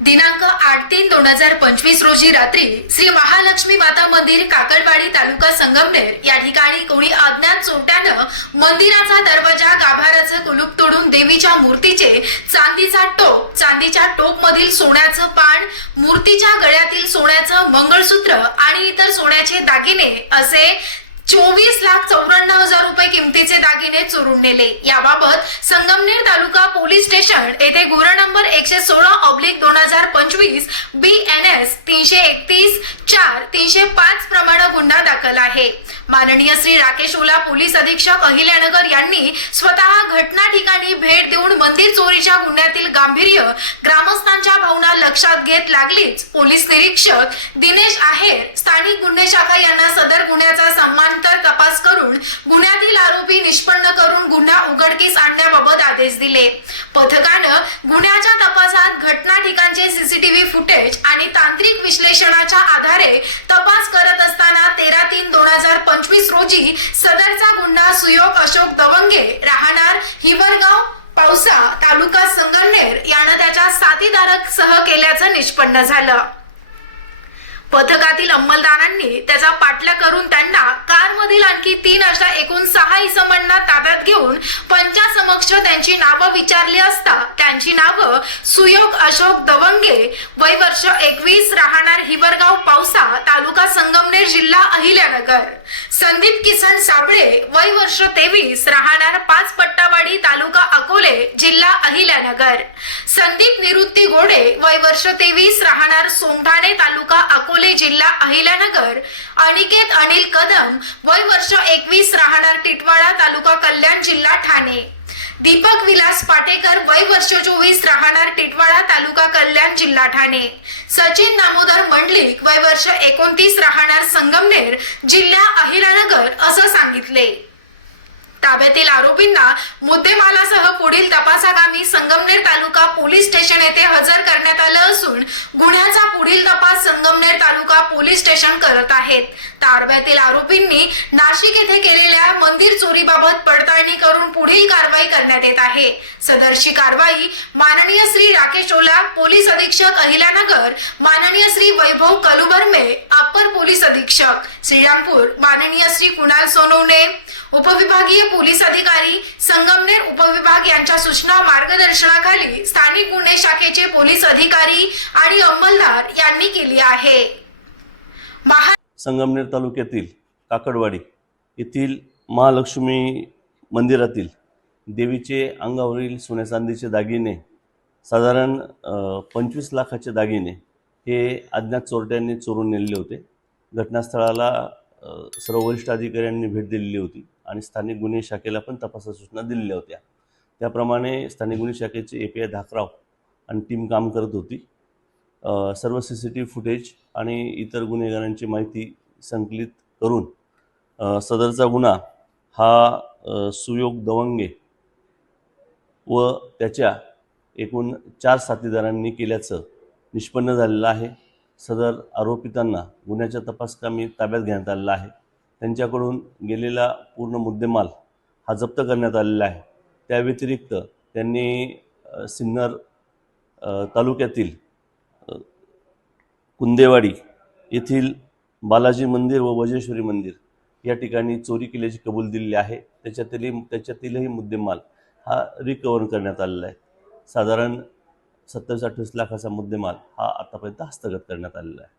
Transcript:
दिनांक आठ तीन दोन हजार पंचवीस रोजी रात्री श्री महालक्ष्मी माता मंदिर काकडवाडी तालुका संगमनेर या ठिकाणी कोणी अज्ञात चोरट्यानं मंदिराचा दरवाजा गाभाराचं कुलूप तोडून देवीच्या मूर्तीचे चांदीचा टोप चांदीच्या टोप मधील सोन्याचं पान मूर्तीच्या गळ्यातील सोन्याचं मंगळसूत्र आणि इतर सोन्याचे दागिने असे चोवीस लाख चौऱ्याण्णव हजार रुपये दागिने चोरून नेले. याबाबत संगमनेर तालुका पोलीस स्टेशन येथे गुन्हा नंबर एकशे सोळा ऑब्लिक दोन हजार पंचवीस बी एन एस तीनशे एकतीस चार तीनशे पाच प्रमाणे गुन्हा दाखल आहे. माननीय श्री राकेश ओला पोलीस अधीक्षक अहिल्यानगर यांनी स्वतः घटना ठिकाणी भेट देऊन मंदिर चोरीच्या गुन्ह्यातील गांभीर्य ग्रामस्थांच्या भावना लक्षात घेत लागलीच. पोलीस निरीक्षक दिनेश आहेर स्थानिक गुन्हे शाखा यांना सदर गुन्ह्याचा समांतर तपास करून गुन्ह्यातील आरोपी निष्पन्न करून गुन्हा उघडकीस आणण्याबाबत आदेश दिले. पथकानं गुन्ह्याच्या तपासात घटना ठिकाणचे सीसीटीव्ही फुटेज आणि तांत्रिक विश्लेषणाच्या आधारे तपास करत असताना तेरा तीन दोन हजार पंचवीस रोजी सदरचा गुन्हा सुयोग अशोक दवंगे राहणार हिवरगाव पावसा तालुका संगमनेर यानं त्याच्या साथीदारक सह केल्याचं निष्पन्न झालं. पथकातील अंमलदारांनी त्याचा पाठला करून त्यांना कारमधील आणखी तीन अशा एकूण सहा इसमांना ताब्यात घेऊन पंचासमक्ष त्यांची नावं विचारली असता त्यांची नावं सुयोग अशोक दवंगे वय वर्ष एकवीस राहणार हिवरगाव पावसा तालुका संगमनेर जिल्हा अहिल्यानगर. संदीप किसन साबळे वय वर्ष तेवीस राहणार पाच पट्टावाडी तालुका अकोले जिल्हा अहिल्यानगर. संदीप निवृत्ती घोडे वय वर्ष तेवीस राहणार सोमठाणे तालुका अकोले जिल्हा अहिल्यानगर. अनिकेत अनिल कदम वय वर्ष एकवीस राहणार टिटवाळा तालुका कल्याण जिल्हा ठाणे. दीपक विलास पाटेकर वय वर्ष चोवीस राहणार टिटवाळा तालुका कल्याण जिल्हा ठाणे. सचिन दामोदर मंडलिक वय वर्ष एकोणतीस राहणार संगमनेर जिल्हा अहिलानगर असं सांगितले. ताब्यातील आरोपींना मुद्देमालासह पुढील तपासाकामी संगमनेर तालुका पोलीस स्टेशन येथे हजर करण्यात आलं असून गुन्ह्याचा पुढील तपास संगमनेर तालुका पोलीस स्टेशन करत आहेत. ताब्यातील आरोपींनी नाशिक येथे केलेल्या मंदिर चोरीबाबत पडताळणी करून पुढील कारवाई करण्यात येत आहे. सदरची कारवाई माननीय श्री राकेश ओला पोलीस अधीक्षक अहिल्यानगर माननीय श्री वैभव कलुबर्मे अप्पर पोलीस अधीक्षक. श्रीरामपूर माननीय श्री कुणाल सोनवणे उपविभागीय पोलीस अधिकारी संगमनेर उपविभाग यांच्या सूचना मार्गदर्शनाखाली स्थानिक गुन्हे शाखेचे पोलीस अधिकारी आणि अंमलदार यांनी केली आहे. संगमनेर तालुक्यातील काकडवाडी येथील महालक्ष्मी मंदिरातील देवीचे अंगावरील सोन्या चांदीचे दागिने साधारण पंचवीस लाखाचे दागिने हे अज्ञात चोरट्यांनी चोरून नेलेले होते. घटनास्थळाला सर्व वरिष्ठ अधिकाऱ्यांनी भेट दिलेली होती. आणि स्थानिक गुन्हे शाखेला पण तपासा सूचना दिलेल्या होत्या. त्याप्रमाणे स्थानिक गुन्हे शाखेचे ए पी आय धाकराव आणि टीम काम करत होती. सर्व C C T V footage आणि इतर गुन्हेगारांची माहिती संकलित करून सदरचा गुन्हा हा सुयोग दवंगे व त्याच्या एकूण चार साथीदारांनी केल्याचं निष्पन्न झालेलं आहे. सदर आरोपितांना गुन्ह्याच्या तपासकामी ताब्यात घेण्यात आलेला आहे. त्यांच्याकडून गेलेला पूर्ण मुद्देमाल हा जप्त करण्यात आलेला आहे. त्या व्यतिरिक्त त्यांनी सिन्नर तालुक्यातील कुंदेवाडी येथील बालाजी मंदिर व वजेश्वरी मंदिर या ठिकाणी चोरी केल्याची कबूल दिलेली आहे. त्याच्यातील त्याच्यातीलही मुद्देमाल हा रिकवर करण्यात आलेला आहे. साधारण सत्तावीस अठ्ठावीस लाखाचा मुद्देमाल हा आतापर्यंत हस्तगत करण्यात आलेला आहे.